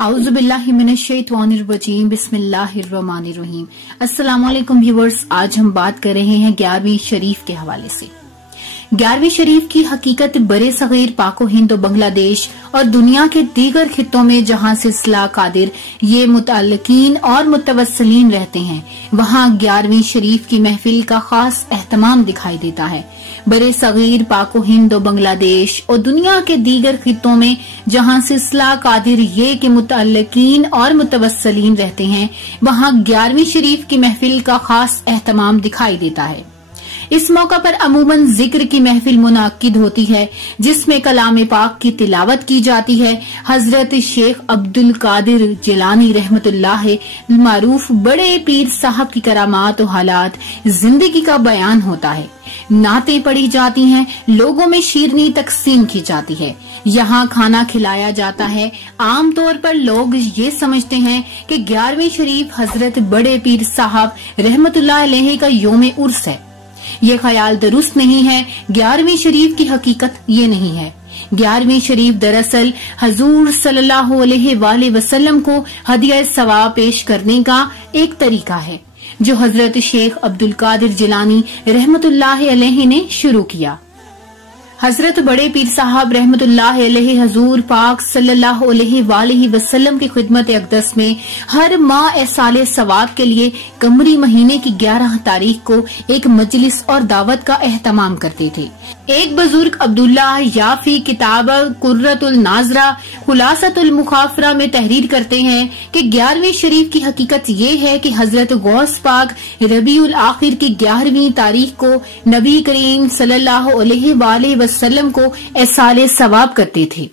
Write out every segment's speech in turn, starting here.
आउज़ुबिल्लाहि मिनश्शैतानिर्रजीम बिस्मिल्लाहिर्रहमानिर्रहीम। अस्सलामु अलैकुम व्यूअर्स, आज हम बात कर रहे हैं 11वीं शरीफ के हवाले से। 11वीं शरीफ की हकीकत बरे सगीर पाको हिंद और बांग्लादेश और दुनिया के दीगर खित्तों में जहां सिलसिला कादिर ये मुतअल्लिकीन और मुतवस्सिलीन रहते हैं, वहां 11वीं शरीफ की महफिल का खास एहतमाम दिखाई देता है। बरे सगीर पाको हिंद और बांग्लादेश और दुनिया के दीगर खित्तों में जहां सिलसिला कादिर ये के मुतअल्लिकीन और मुतवस्सिलीन रहते हैं, वहां 11वीं शरीफ की महफिल का खास एहतमाम दिखाई देता है। इस मौका पर अमूमन जिक्र की महफिल मुनाकिद होती है, जिसमें कलाम पाक की तिलावत की जाती है। हजरत शेख अब्दुल कादिर जिलानी रहमतुल्लाह मारूफ बड़े पीर साहब की करामात और हालात जिंदगी का बयान होता है। नातें पढ़ी जाती हैं, लोगों में शीरनी तकसीम की जाती है, यहाँ खाना खिलाया जाता है। आम तौर पर लोग ये समझते हैं कि 11वीं शरीफ हजरत बड़े पीर साहब रहमतुल्लाह अलैहि का यौम उर्स है। ये ख्याल दुरुस्त नहीं है। 11वीं शरीफ की हकीकत ये नहीं है। 11वीं शरीफ दरअसल हजूर सल्लल्लाहु अलैहि वसल्लम को हदिया सवाब पेश करने का एक तरीका है, जो हजरत शेख अब्दुल कादिर जिलानी रहमतुल्लाह अलैहि ने शुरू किया। हजरत बड़े पीर साहब रहमतुल्लाह अलैहि हजूर पाक सल्लल्लाहु अलैहि वसल्लम की खिदमत अक़दस में हर माह साले सवाब के लिए कमरी महीने की 11 तारीख को एक मजलिस और दावत का एहतमाम करते थे। एक बुजुर्ग अब्दुल्ला याफी किताब कुर्रतुल नाजरा खुलासतुल मुखाफरा में तहरीर करते हैं कि 11वीं शरीफ की हकीकत ये है कि हजरत गौस पाक रबीउल आखिर की 11वीं तारीख को नबी करीम सल्लल्लाहु अलैहि वसल्लम को एसाले सवाब करते थे।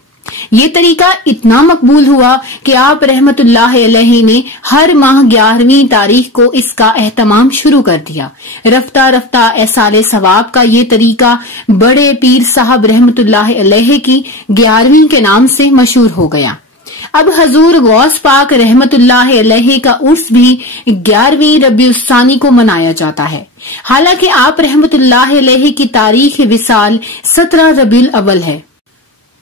ये तरीका इतना मकबूल हुआ कि आप रहमतुल्लाह अलैहि ने हर माह 11वीं तारीख को इसका एहतमाम शुरू कर दिया। रफ्ता रफ्ता एसाले सवाब का ये तरीका बड़े पीर साहब रहमतुल्लाह अलैहि की 11वीं के नाम से मशहूर हो गया। अब हजूर गौस पाक रहमतुल्लाह अलैहि का उर्स भी 11वीं रबीउस्सानी को मनाया जाता है। हालांकि आप रहमतुल्लाह अलैहि की तारीख विसाल 17 रबीउल अव्वल है।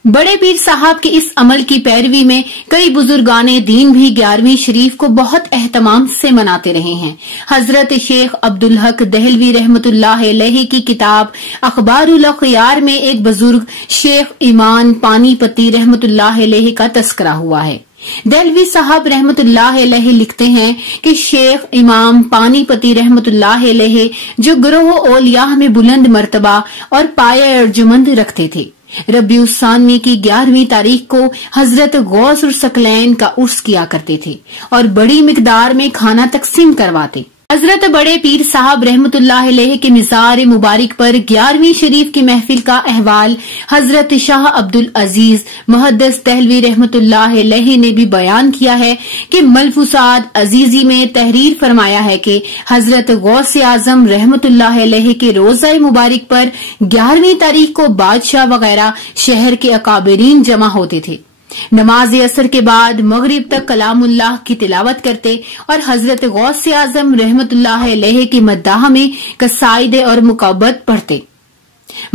बड़े पीर साहब के इस अमल की पैरवी में कई बुजुर्गाने दीन भी 11वीं शरीफ को बहुत एहतमाम से मनाते रहे हैं। हजरत शेख अब्दुल हक दहलवी रहमतुल्लाह अलैहि की किताब अखबारुल अखयार में एक बुजुर्ग शेख इमान पानीपति रहमतुल्लाह अलैहि का तस्करा हुआ है। दहलवी साहब रहमतुल्लाह अलैहि लिखते हैं कि शेख इमाम पानीपति रहमतुल्लाह अलैहि जो ग्रोह औलिया में बुलंद मर्तबा और पाया अर्जुमंद रखते थे, रबीउस्सानी की 11वीं तारीख को हजरत गौस और सकलैन का उर्स किया करते थे और बड़ी मिकदार में खाना तकसीम करवाते। हजरत बड़े पीर साहब रहमतुल्लाह अलैहि के मिज़ार मुबारक पर 11वीं शरीफ की महफिल का अहवाल हजरत शाह अब्दुल अजीज मुहद्दिस दहलवी रहमतुल्लाह अलैहि ने भी बयान किया है कि मलफूसात अजीजी में तहरीर फरमाया है कि हजरत गौस आजम रहमतुल्लाह अलैहि के रोजा मुबारक पर 11वीं तारीख को बादशाह वगैरह शहर के अकाबरीन जमा होते थे। नमाज असर के बाद मगरिब तक कलामुल्लाह की तिलावत करते और हजरत गौस आजम रहमतुल्लाह अलैहि की मद्दाह में कसाइदे और मुकब्बत पढ़ते।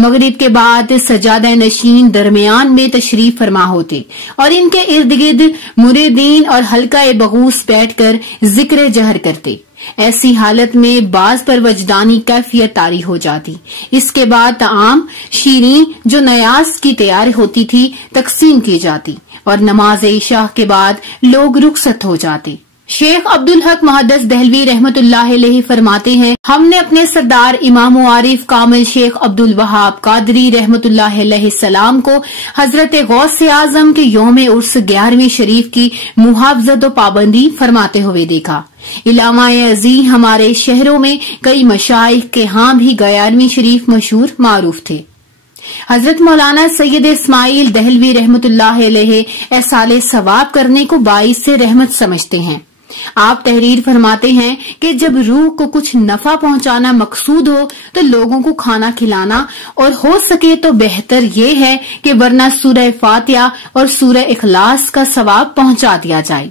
मगरिब के बाद सजादा नशीन दरमियान में तशरीफ फरमा होते और इनके इर्द गिर्द मुरीदीन और हल्का बगूस बैठकर जिक्र जहर करते। ऐसी हालत में बाज पर वजदानी कैफियत तारी हो जाती। इसके बाद ताम शीरीं जो नयाज की तैयार होती थी तकसीम की जाती और नमाज इशा के बाद लोग रुखसत हो जाते। शेख अब्दुल हक मुहद्दिस दहलवी रहमतुल्लाह अलैहि फरमाते हैं, हमने अपने सरदार इमाम आरिफ कामिल शेख अब्दुल वहाब कादरी रहमतुल्लाह अलैहि सलाम को हजरत गौस आजम के यौम उर्स 11वीं शरीफ की मुहाफजत और पाबंदी फरमाते हुए देखा। इलामा अजी हमारे शहरों में कई मशाइख के यहाँ भी 11वीं शरीफ मशहूर मारूफ थे। हजरत मौलाना सैयद इस्माइल दहलवी रहमतुल्लाह अलैहि एसाले सवाब करने को बाइस से रहमत समझते हैं। आप तहरीर फरमाते हैं कि जब रूह को कुछ नफा पहुंचाना मकसूद हो तो लोगों को खाना खिलाना और हो सके तो बेहतर ये है कि वरना सूरह फातिहा और सूरह इखलास का सवाब पहुंचा दिया जाए।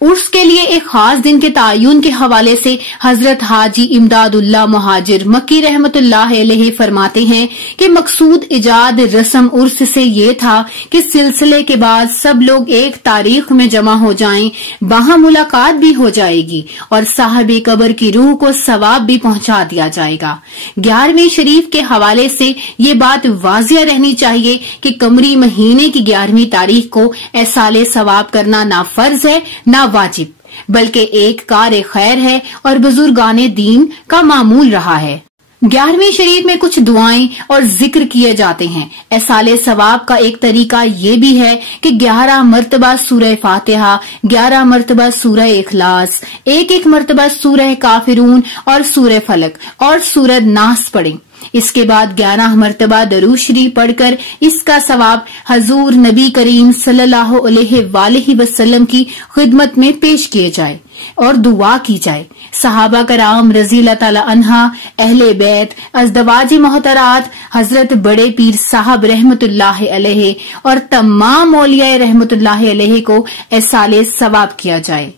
उर्स के लिए एक खास दिन के तायुन के हवाले से हजरत हाजी इमदादुल्लाह मुहाजिर मक्की रहमतुल्लाह अलैहि फरमाते हैं कि मकसूद इजाद रस्म उर्स से ये था कि सिलसिले के बाद सब लोग एक तारीख में जमा हो जाएं, वहां मुलाकात भी हो जाएगी और साहिब कब्र की रूह को सवाब भी पहुंचा दिया जाएगा। 11वीं शरीफ के हवाले से ये बात वाजिया रहनी चाहिए कि कमरी महीने की 11वीं तारीख को एसाले सवाब करना ना फर्ज है ना वाजिब, बल्कि एक कार खैर है और बुजुर्गाने दीन का मामूल रहा है। 11वीं शरीफ में कुछ दुआएं और जिक्र किए जाते हैं। एसाले सवाब का एक तरीका ये भी है कि 11 मरतबा सूरह फातिहा, 11 मरतबा सूरह इखलास, एक मरतबा सूरह काफिरून और सूरह फलक और सूरह नास पढ़ें। इसके बाद 11 मरतबा दरूद शरीफ पढ़कर इसका सवाब हजूर नबी करीम सल्लल्लाहु अलैहि वसल्लम की खिदमत में पेश किए जाए और दुआ की जाए। सहाबा कराम रज़ी अल्लाह ताला अन्हा, अहले बैत, अज़दवाज मोहतरात, हजरत बड़े पीर साहब रहमतुल्लाह अलैहि और तमाम औलिया रहमतुल्लाह अलैहि को एसाले सवाब किया जाए।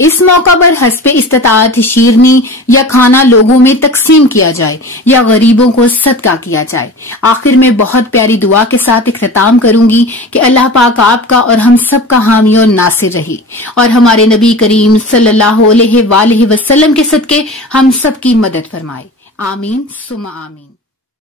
इस मौका पर हस्बे इस्तिताअत शीरनी या खाना लोगों में तकसीम किया जाए या गरीबों को सदका किया जाए। आखिर में बहुत प्यारी दुआ के साथ इख्तिताम करूंगी कि अल्लाह पाक आपका और हम सब का हामी और नासिर रही और हमारे नबी करीम सल्लल्लाहु अलैहि वसल्लम के सदके हम सब की मदद फरमाए। आमीन सुम्मा आमीन।